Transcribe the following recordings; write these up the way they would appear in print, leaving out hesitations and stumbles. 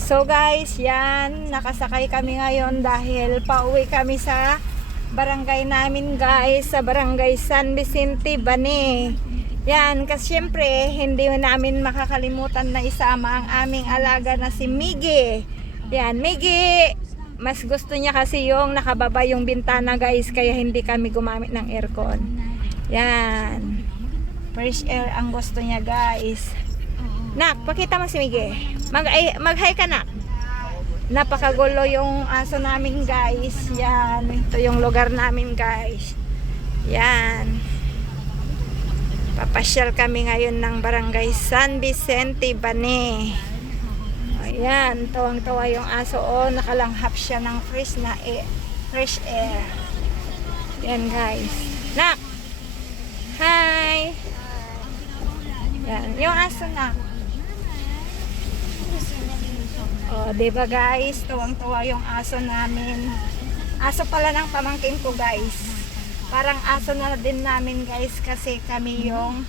So guys, yan, nakasakay kami ngayon dahil pauwi kami sa barangay namin guys, sa barangay San Vicente, Bani. Yan, kasi syempre hindi namin makakalimutan na isama ang aming alaga na si Miggy. Yan, Miggy, mas gusto niya kasi yung nakababa yung bintana guys, kaya hindi kami gumamit ng aircon. Yan, fresh air ang gusto niya guys. Nak, pakita mo si Miggy. Mag-hi ka na. Napakagulo yung aso namin guys. Yan, ito yung lugar namin guys. Yan. Papasyal kami ngayon ng barangay San Vicente, Bani. Ayan, tawang-tawa yung aso. Oh, nakalanghap siya ng fresh air. Yan guys. Nak. Hi. Yan, yung aso na. Oh, diba guys, tuwang-tuwa yung aso namin. Aso pala ng pamangkin ko guys. Parang aso na din namin guys kasi kami yung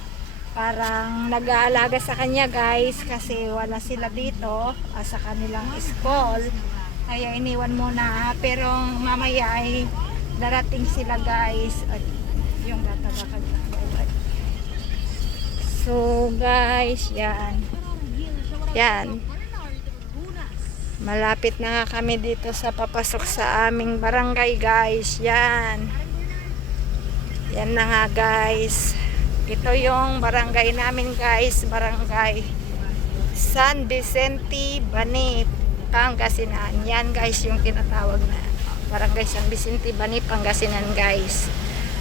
parang nag-aalaga sa kanya guys kasi wala sila dito sa kanilang school. Kaya iniwan muna pero mamaya ay darating sila guys. At yung datagakag na. So guys, yan. Yan. Malapit na nga kami dito sa papasok sa aming barangay guys. Yan. Yan na nga guys. Ito yung barangay namin guys. Barangay San Vicente, Bani, Pangasinan. Yan guys yung tinatawag na barangay San Vicente, Bani, Pangasinan guys.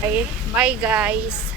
Okay. Bye guys.